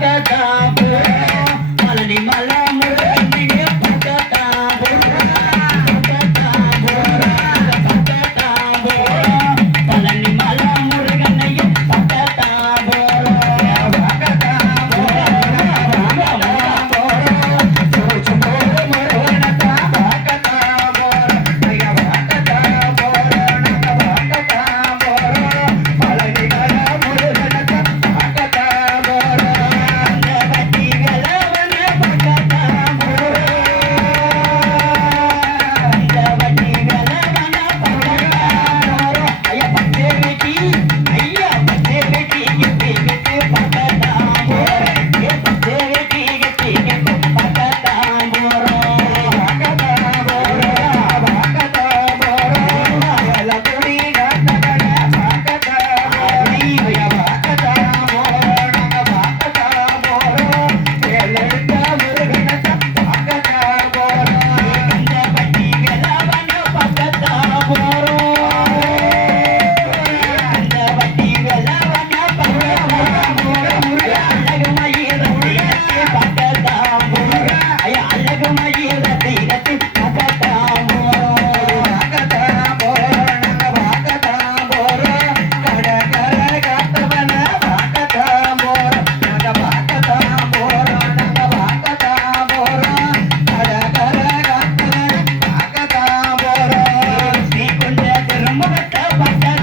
টাকা Thank you.